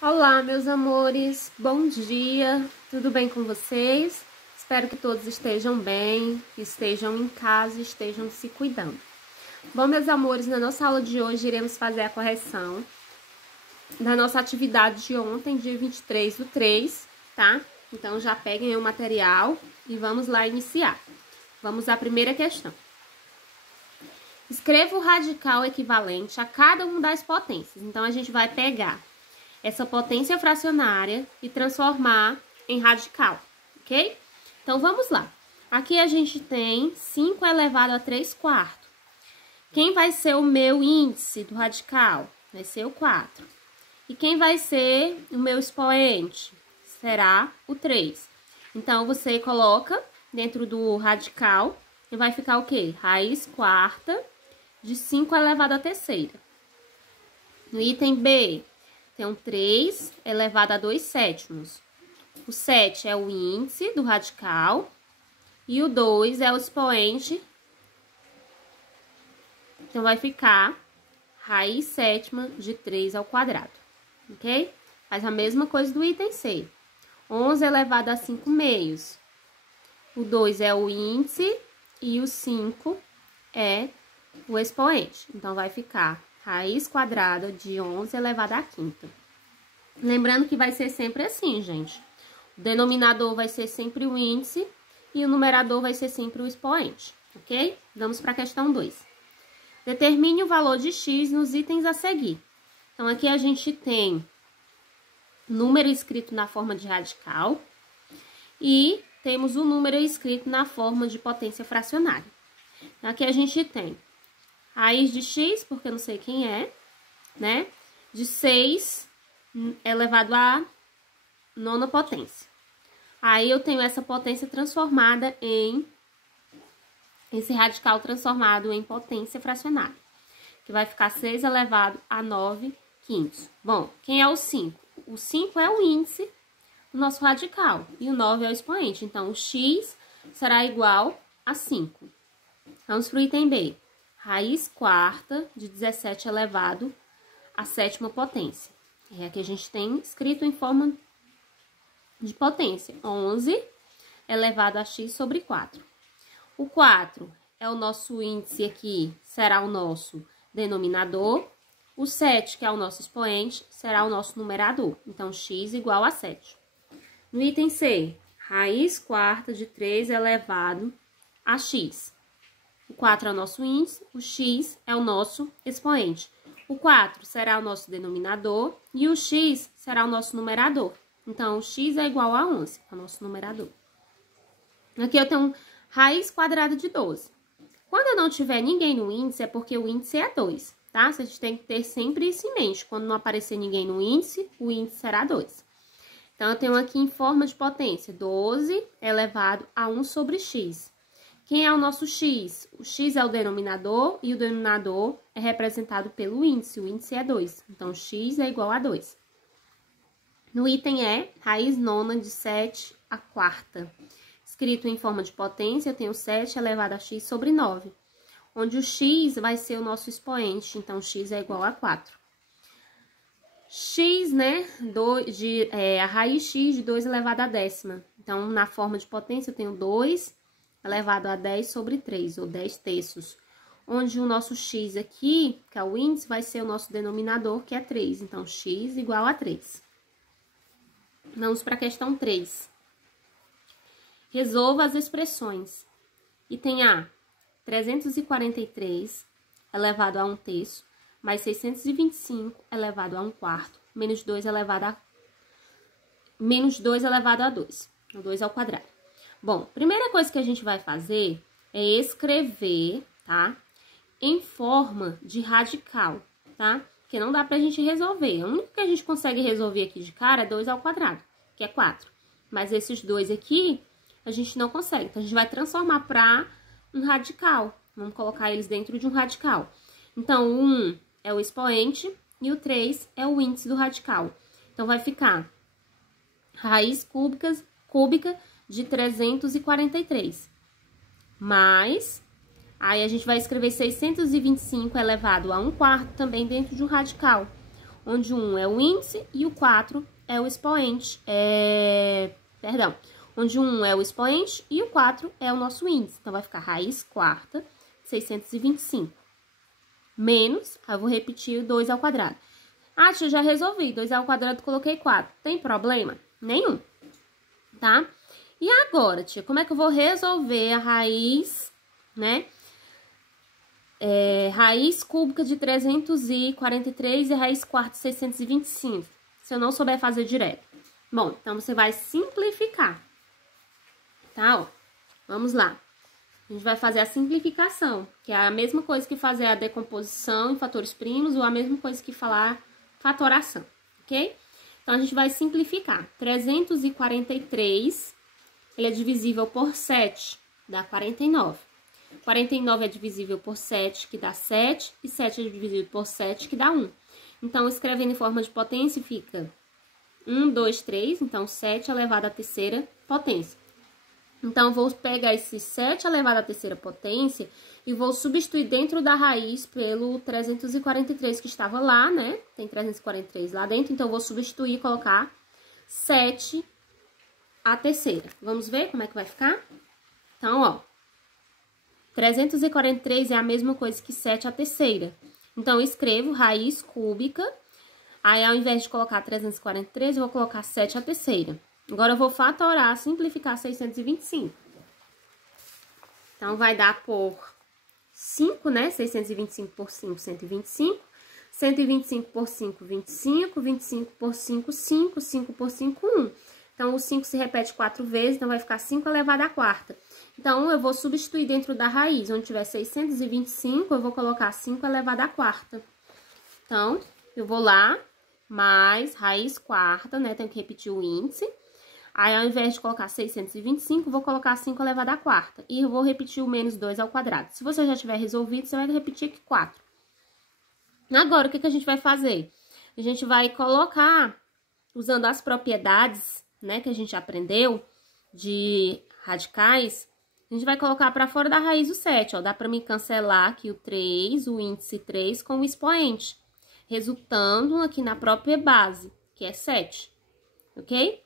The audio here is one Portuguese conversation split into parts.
Olá, meus amores, bom dia, tudo bem com vocês? Espero que todos estejam bem, que estejam em casa e estejam se cuidando. Bom, meus amores, na nossa aula de hoje iremos fazer a correção da nossa atividade de ontem, dia 23/3, tá? Então já peguem aí o material e vamos lá iniciar. Vamos à primeira questão. Escreva o radical equivalente a cada uma das potências. Então, a gente vai pegar essa potência fracionária e transformar em radical, ok? Então, vamos lá. Aqui a gente tem 5 elevado a 3/4. Quem vai ser o meu índice do radical? Vai ser o 4. E quem vai ser o meu expoente? Será o 3. Então, você coloca dentro do radical e vai ficar o quê? Raiz quarta de 5 elevado à terceira. No item B, tem um 3 elevado a 2/7. O 7 é o índice do radical e o 2 é o expoente. Então, vai ficar raiz sétima de 3 ao quadrado, ok? Faz a mesma coisa do item C. 11 elevado a 5/2. O 2 é o índice e o 5 é o expoente. Então, vai ficar raiz quadrada de 11 elevado à quinta. Lembrando que vai ser sempre assim, gente. O denominador vai ser sempre o índice e o numerador vai ser sempre o expoente, ok? Vamos para a questão 2. Determine o valor de x nos itens a seguir. Então, aqui a gente tem número escrito na forma de radical e temos o número escrito na forma de potência fracionária. Então, aqui a gente tem raiz de x, porque eu não sei quem é, né? De 6 elevado à nona potência. Aí, eu tenho essa potência transformada em... esse radical transformado em potência fracionária, que vai ficar 6 elevado a 9/5. Bom, quem é o 5? O 5 é o índice do nosso radical e o 9 é o expoente. Então, o x será igual a 5. Vamos para o item B. Raiz quarta de 17 elevado à sétima potência. E aqui a gente tem escrito em forma de potência. 11 elevado a x sobre 4. O 4 é o nosso índice aqui, será o nosso denominador. O 7, que é o nosso expoente, será o nosso numerador. Então, x igual a 7. No item C, raiz quarta de 3 elevado a x. O 4 é o nosso índice, o x é o nosso expoente. O 4 será o nosso denominador e o x será o nosso numerador. Então, o x é igual a 11, é o nosso numerador. Aqui eu tenho raiz quadrada de 12. Quando eu não tiver ninguém no índice, é porque o índice é 2, tá? A gente tem que ter sempre isso em mente. Quando não aparecer ninguém no índice, o índice será 2. Então, eu tenho aqui em forma de potência 12 elevado a 1 sobre x. Quem é o nosso x? O x é o denominador e o denominador é representado pelo índice. O índice é 2. Então, x é igual a 2. No item E, raiz nona de 7 à quarta. Escrito em forma de potência, eu tenho 7 elevado a x sobre 9. Onde o x vai ser o nosso expoente. Então, x é igual a 4. X, né? A raiz x de 2 elevado à décima. Então, na forma de potência, eu tenho 2 elevado a 10 sobre 3, ou 10 terços. Onde o nosso x aqui, que é o índice, vai ser o nosso denominador, que é 3. Então, x igual a 3. Vamos para a questão 3. Resolva as expressões. Item A, 343 elevado a 1/3, mais 625 elevado a 1/4, menos 2 elevado a 2, o 2 ao quadrado. Bom, primeira coisa que a gente vai fazer é escrever, tá? Em forma de radical, tá? Porque não dá pra gente resolver. O único que a gente consegue resolver aqui de cara é 2 ao quadrado, que é 4. Mas esses dois aqui, a gente não consegue. Então, a gente vai transformar para um radical. Vamos colocar eles dentro de um radical. Então, o 1 é o expoente e o 3 é o índice do radical. Então, vai ficar raiz cúbica de 343. Mais, aí a gente vai escrever 625 elevado a 1/4 também dentro de um radical. onde o 1 é o índice e o 4 é o expoente. Onde o 1 é o expoente e o 4 é o nosso índice. Então, vai ficar raiz quarta de 625. Menos, eu vou repetir o 2 ao quadrado. Ah, tia, já resolvi. 2 ao quadrado, coloquei 4. Tem problema? Nenhum. Tá? E agora, tia, como é que eu vou resolver a raiz, né? Raiz cúbica de 343 e raiz quarta de 625. Se eu não souber fazer direto. Bom, então você vai simplificar. Tá, ó. Vamos lá. A gente vai fazer a simplificação, que é a mesma coisa que fazer a decomposição em fatores primos ou a mesma coisa que falar fatoração, ok? Então, a gente vai simplificar. 343, ele é divisível por 7, dá 49. 49 é divisível por 7, que dá 7, e 7 é divisível por 7, que dá 1. Então, escrevendo em forma de potência, fica 1, 2, 3, então 7 elevado à terceira potência. Então, eu vou pegar esse 7 elevado à terceira potência e vou substituir dentro da raiz pelo 343 que estava lá, né? Tem 343 lá dentro, então eu vou substituir e colocar 7 à terceira. Vamos ver como é que vai ficar? Então, ó, 343 é a mesma coisa que 7 à terceira. Então, eu escrevo raiz cúbica, aí ao invés de colocar 343, eu vou colocar 7 à terceira. Agora, eu vou fatorar, simplificar 625. Então, vai dar por 5, né? 625 por 5, 125. 125 por 5, 25. 25 por 5, 5. 5 por 5, 1. Então, o 5 se repete 4 vezes, então vai ficar 5 elevado à quarta. Então, eu vou substituir dentro da raiz. Onde tiver 625, eu vou colocar 5 elevado à quarta. Então, eu vou lá, mais raiz quarta, né? Tenho que repetir o índice. Aí, ao invés de colocar 625, vou colocar 5 elevado à quarta. E eu vou repetir o menos 2 ao quadrado. Se você já tiver resolvido, você vai repetir aqui 4. Agora, o que a gente vai fazer? A gente vai colocar, usando as propriedades, né, que a gente aprendeu de radicais, a gente vai colocar para fora da raiz o 7, ó. Dá para mim cancelar aqui o 3, o índice 3 com o expoente, resultando aqui na própria base, que é 7, ok?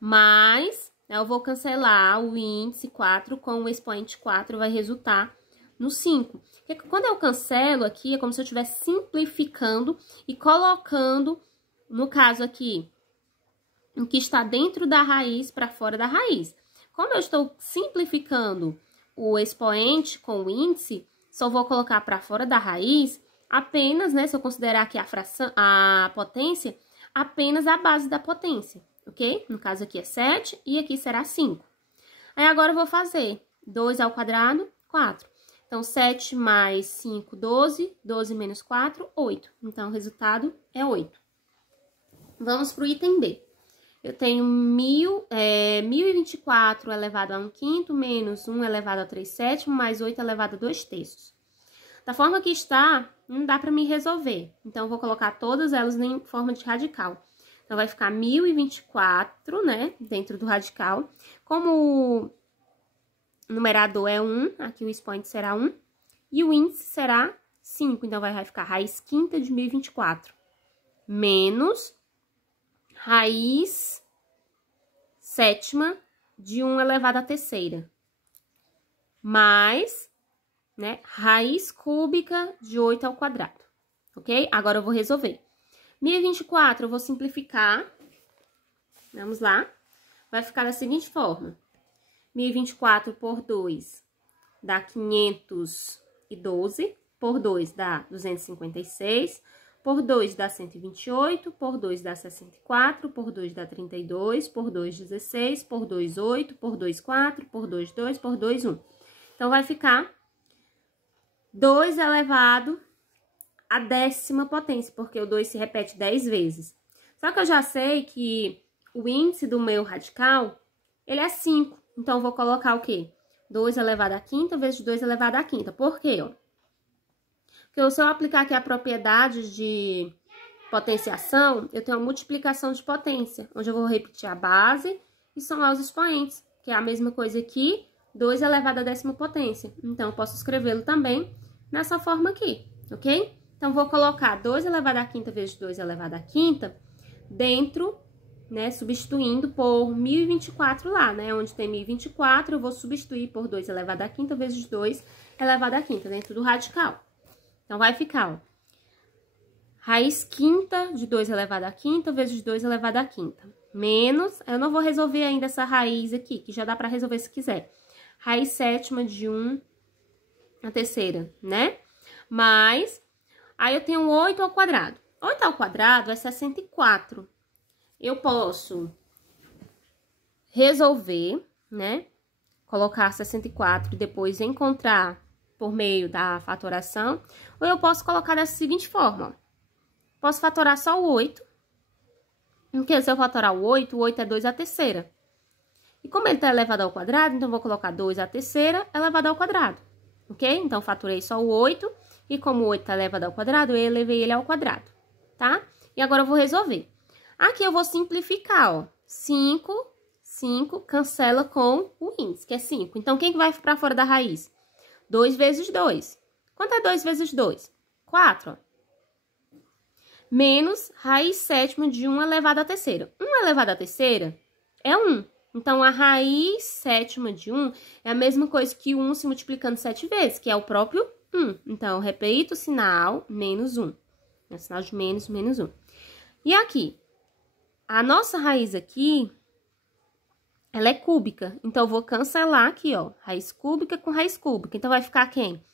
Mas, eu vou cancelar o índice 4 com o expoente 4, vai resultar no 5. Porque quando eu cancelo aqui, é como se eu estivesse simplificando e colocando, no caso aqui, o que está dentro da raiz para fora da raiz. Como eu estou simplificando o expoente com o índice, só vou colocar para fora da raiz apenas, né, se eu considerar aqui a fração, a potência, apenas a base da potência, ok? No caso aqui é 7 e aqui será 5. Aí agora eu vou fazer 2 ao quadrado, 4. Então, 7 mais 5, 12. 12 menos 4, 8. Então, o resultado é 8. Vamos para o item B. Eu tenho 1024 elevado a 1/5 menos 1 elevado a 3/7 mais 8 elevado a 2/3. Da forma que está, não dá para me resolver. Então, eu vou colocar todas elas em forma de radical. Então, vai ficar 1024, né, dentro do radical. Como o numerador é 1, aqui o expoente será 1. E o índice será 5. Então, vai ficar raiz quinta de 1024. Menos raiz sétima de 1 elevado à terceira. Mais, né, raiz cúbica de 8 ao quadrado. Ok? Agora, eu vou resolver. 1024, eu vou simplificar. Vamos lá. Vai ficar da seguinte forma. 1024 por 2 dá 512. Por 2 dá 256. Por 2 dá 128. Por 2 dá 64. Por 2 dá 32. Por 2, 16. Por 2, 8. Por 2, 4. Por 2, 2. Por 2, 1. Então, vai ficar 2 elevado à 10ª potência, porque o 2 se repete 10 vezes. Só que eu já sei que o índice do meu radical, ele é 5. Então, eu vou colocar o quê? 2 elevado à quinta vezes 2 elevado à quinta. Por quê, ó? Porque se eu aplicar aqui a propriedade de potenciação, eu tenho uma multiplicação de potência, onde eu vou repetir a base e somar os expoentes, que é a mesma coisa aqui, 2 elevado à 10ª potência. Então, eu posso escrevê-lo também nessa forma aqui, ok? Então, vou colocar 2 elevado à quinta vezes 2 elevado à quinta dentro, né, substituindo por 1024 lá, né, onde tem 1024, eu vou substituir por 2 elevado à quinta vezes 2 elevado à quinta dentro do radical. Então, vai ficar, ó, raiz quinta de 2 elevado à quinta vezes 2 elevado à quinta. Menos, eu não vou resolver ainda essa raiz aqui, que já dá pra resolver se quiser. Raiz sétima de 1 a terceira, né? Mas, aí eu tenho 8 ao quadrado. 8 ao quadrado é 64. Eu posso resolver, né? Colocar 64 e depois encontrar por meio da fatoração. Ou eu posso colocar dessa seguinte forma, ó. Posso fatorar só o 8. Porque se eu fatorar o 8 é 2 à terceira. E como ele está elevado ao quadrado, então eu vou colocar 2 à terceira elevado ao quadrado. Ok? Então, fatorei só o 8. E como o 8 está elevado ao quadrado, eu elevei ele ao quadrado. Tá? E agora eu vou resolver. Aqui eu vou simplificar, ó. 5 cancela com o índice, que é 5. Então, quem que vai para fora da raiz? 2 vezes 2. Quanto é 2 vezes 2? 4, ó. Menos raiz sétima de 1 elevado à terceira. 1 elevado à terceira é 1. Então, a raiz sétima de 1 é a mesma coisa que 1 se multiplicando 7 vezes, que é o próprio 1. Então, eu repito o sinal, menos 1. É o sinal de menos, menos 1. E aqui, a nossa raiz aqui, ela é cúbica. Então, eu vou cancelar aqui, ó, raiz cúbica com raiz cúbica. Então, vai ficar quem?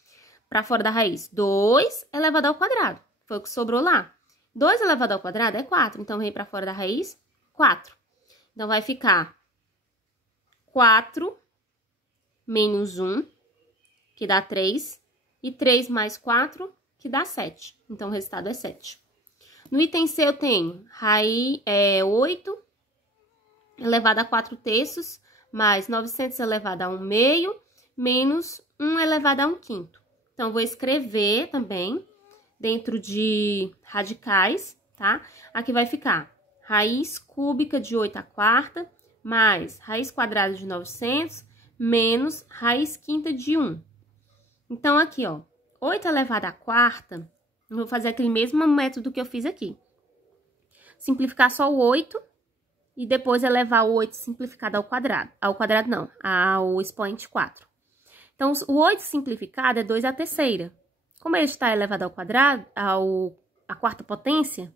Para fora da raiz, 2 elevado ao quadrado. Foi o que sobrou lá. 2 elevado ao quadrado é 4, então vem para fora da raiz, 4. Então, vai ficar 4 menos 1, que dá 3, e 3 mais 4, que dá 7. Então, o resultado é 7. No item C, eu tenho raiz 8 elevado a 4 terços, mais 900 elevado a 1 meio, menos 1 elevado a 1 quinto. Então, vou escrever também dentro de radicais, tá? Aqui vai ficar raiz cúbica de 8 à quarta, mais raiz quadrada de 900, menos raiz quinta de 1. Então, aqui, ó, 8 elevado à quarta, eu vou fazer aquele mesmo método que eu fiz aqui. Simplificar só o 8 e depois elevar o 8 simplificado ao quadrado. Ao quadrado não, ao expoente 4. Então, o 8 simplificado é 2 à terceira. Como ele está elevado ao quadrado, à quarta potência,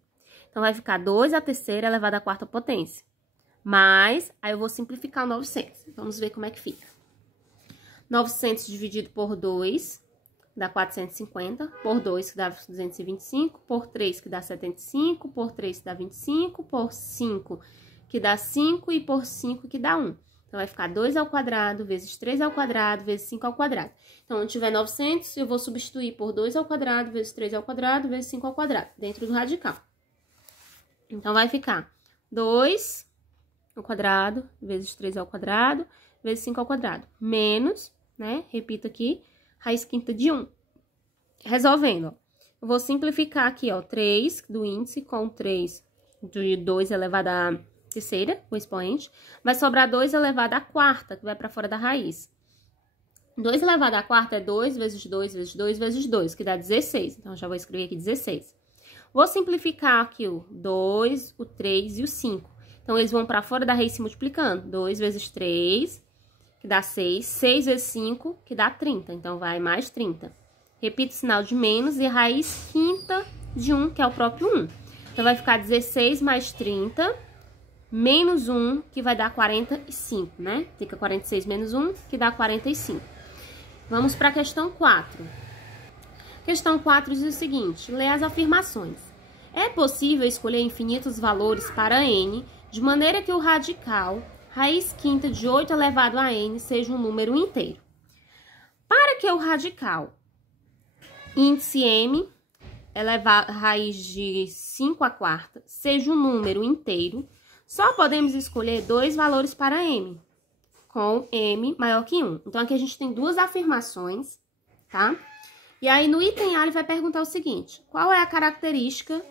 então vai ficar 2 à terceira elevado à quarta potência. Mas, aí eu vou simplificar o 900. Vamos ver como é que fica. 900 dividido por 2, dá 450. Por 2, que dá 225. Por 3, que dá 75. Por 3, que dá 25. Por 5, que dá 5. E por 5, que dá 1. Então, vai ficar 2 ao quadrado, vezes 3 ao quadrado, vezes 5 ao quadrado. Então, onde tiver 900, eu vou substituir por 2 ao quadrado, vezes 3 ao quadrado, vezes 5 ao quadrado, dentro do radical. Então, vai ficar 2 ao quadrado, vezes 3 ao quadrado, vezes 5 ao quadrado, menos, né, repito aqui, raiz quinta de 1. Resolvendo, ó, eu vou simplificar aqui, ó, 3 do índice com 3 de 2 elevado a terceira, o expoente, vai sobrar 2 elevado à quarta, que vai para fora da raiz. 2 elevado à quarta é 2 vezes 2 vezes 2 vezes 2, que dá 16. Então, já vou escrever aqui 16. Vou simplificar aqui o 2, o 3 e o 5. Então, eles vão para fora da raiz se multiplicando. 2 vezes 3, que dá 6. 6 vezes 5, que dá 30. Então, vai mais 30. Repito o sinal de menos e raiz quinta de 1, que é o próprio 1. Então, vai ficar 16 mais 30... menos 1, que vai dar 45, né? Fica 46 menos 1, que dá 45. Vamos para a questão 4. Questão 4 diz o seguinte, lê as afirmações. É possível escolher infinitos valores para n, de maneira que o radical, raiz quinta de 8 elevado a n, seja um número inteiro. Para que o radical, índice m, elevado, raiz de 5 à quarta, seja um número inteiro, só podemos escolher 2 valores para m, com m maior que 1. Então, aqui a gente tem duas afirmações, tá? E aí, no item A, ele vai perguntar o seguinte, qual é a característica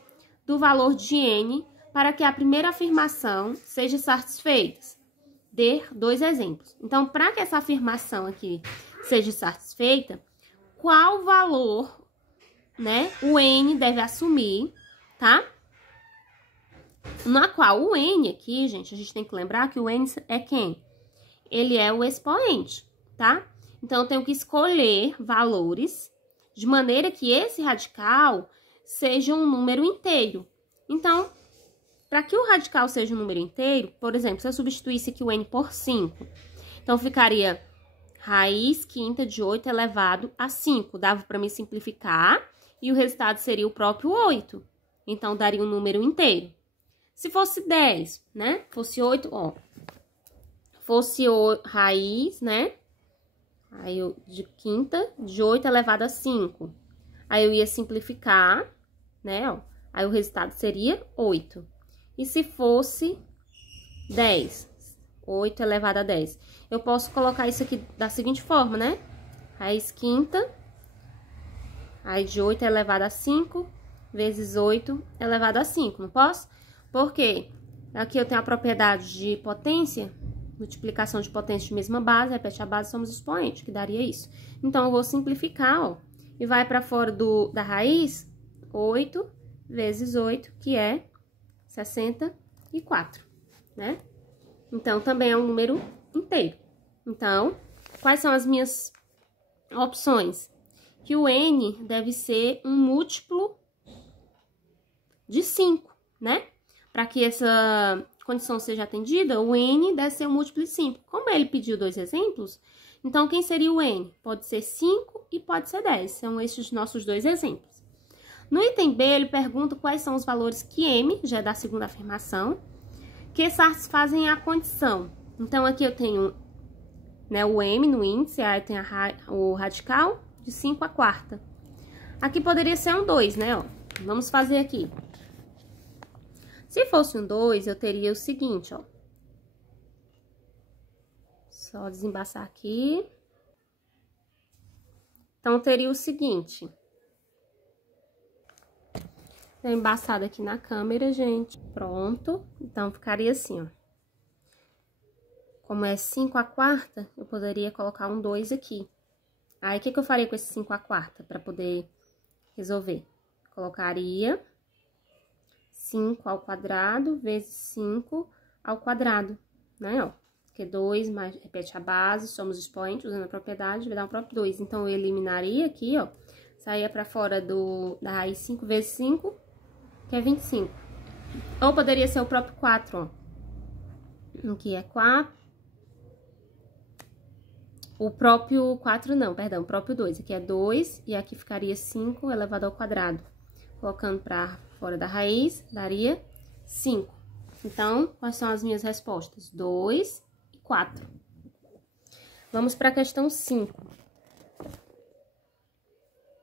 do valor de n para que a primeira afirmação seja satisfeita? Dê 2 exemplos. Então, para que essa afirmação aqui seja satisfeita, qual valor né, o N deve assumir, tá? Na qual o N aqui, gente, a gente tem que lembrar que o N é quem? Ele é o expoente, tá? Então, eu tenho que escolher valores de maneira que esse radical seja um número inteiro. Então, para que o radical seja um número inteiro, por exemplo, se eu substituísse aqui o N por 5, então ficaria raiz quinta de 8 elevado a 5. Dava para me simplificar e o resultado seria o próprio 8. Então, daria um número inteiro. Se fosse 10, né? Fosse 8, ó. Fosse raiz, né? Aí, eu, de quinta de 8 elevado a 5. Aí, eu ia simplificar, né? Ó. Aí, o resultado seria 8. E se fosse 10, 8 elevado a 10. Eu posso colocar isso aqui da seguinte forma, né? Raiz quinta, aí de 8 elevado a 5, vezes 8 elevado a 5, não posso? Por quê? Aqui eu tenho a propriedade de potência, multiplicação de potência de mesma base, repete a base, somos expoente, que daria isso. Então, eu vou simplificar, ó, e vai para fora da raiz, 8 vezes 8, que é 64, né? Então, também é um número inteiro. Então, quais são as minhas opções? Que o N deve ser um múltiplo de 5, né? Para que essa condição seja atendida, o N deve ser um múltiplo de 5. Como ele pediu 2 exemplos, então, quem seria o N? Pode ser 5 e pode ser 10. São esses nossos 2 exemplos. No item B, ele pergunta quais são os valores que M, já é da segunda afirmação, que satisfazem a condição. Então, aqui eu tenho, né, o M no índice, aí tem o radical de 5 a quarta. Aqui poderia ser um 2, né, ó. Vamos fazer aqui. Se fosse um 2, eu teria o seguinte, ó. Só desembaçar aqui. Então, teria o seguinte. Tá embaçado aqui na câmera, gente. Pronto. Então, ficaria assim, ó. Como é 5 a quarta, eu poderia colocar um 2 aqui. Aí, o que eu faria com esse 5 a quarta para poder resolver? Colocaria 5 ao quadrado vezes 5 ao quadrado, né, ó. Porque 2 mais, repete a base, somos expoentes, usando a propriedade, vai dar o próprio 2. Então, eu eliminaria aqui, ó, saía para fora da raiz 5 vezes 5, que é 25. Ou poderia ser o próprio 4, ó. Aqui é 4. O próprio 4 não, perdão, o próprio 2. Aqui é 2 e aqui ficaria 5 elevado ao quadrado. Colocando para fora da raiz, daria 5. Então, quais são as minhas respostas? 2 e 4. Vamos para a questão 5.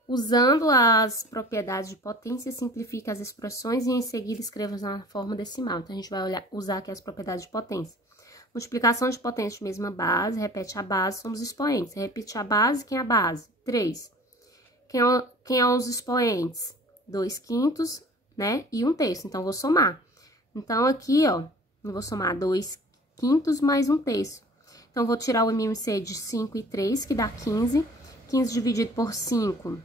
Usando as propriedades de potência, simplifica as expressões e em seguida escreva na forma decimal. Então, a gente vai usar aqui as propriedades de potência. Multiplicação de potência de mesma base, repete a base, somos expoentes. Repete a base, quem é a base? 3. Quem é os expoentes? 2 quintos, né? E 1/3. Então, vou somar. Então, aqui, ó, eu vou somar 2 quintos mais 1/3. Então, vou tirar o MMC de 5 e 3, que dá 15. 15 dividido por 5,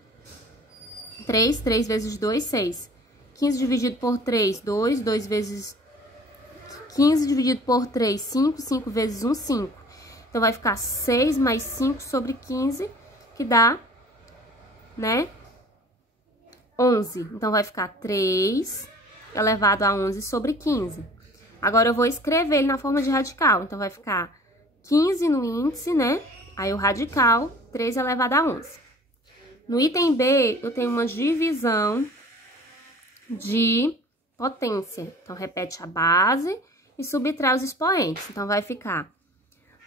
3. 3 vezes 2, 6. 15 dividido por 3, 2. 2 vezes 15 dividido por 3, 5. 5 vezes 1, 5. Então, vai ficar 6 mais 5 sobre 15, que dá, né, 11. Então, vai ficar 3 elevado a 11 sobre 15. Agora, eu vou escrever ele na forma de radical. Então, vai ficar 15 no índice, né? Aí, o radical, 3 elevado a 11. No item B, eu tenho uma divisão de potência. Então, repete a base e subtrai os expoentes. Então, vai ficar,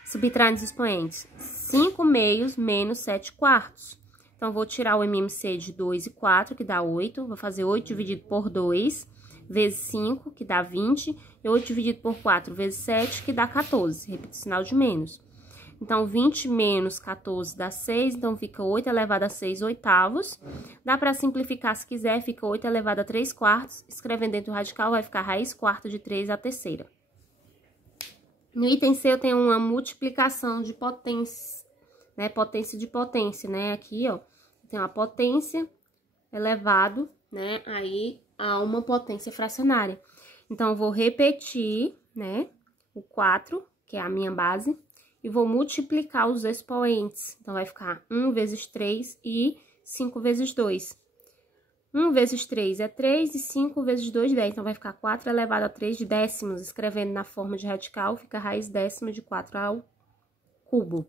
subtraindo os expoentes, 5 meios menos 7 quartos. Então, vou tirar o MMC de 2 e 4, que dá 8. Vou fazer 8 dividido por 2, vezes 5, que dá 20. E 8 dividido por 4, vezes 7, que dá 14. Repito o sinal de menos. Então, 20 menos 14 dá 6. Então, fica 8 elevado a 6 oitavos. Dá para simplificar se quiser, fica 8 elevado a 3 quartos. Escrevendo dentro do radical, vai ficar raiz quarta de 3 a terceira. No item C, eu tenho uma multiplicação de potência, né? Potência de potência, né? Aqui, ó, tem uma potência elevado, né, aí a uma potência fracionária. Então, eu vou repetir, né, o 4, que é a minha base, e vou multiplicar os expoentes. Então, vai ficar 1 vezes 3 e 5 vezes 2. 1 vezes 3 é 3 e 5 vezes 2, 10. Então, vai ficar 4 elevado a 3 de décimos. Escrevendo na forma de radical, fica raiz décima de 4 ao cubo.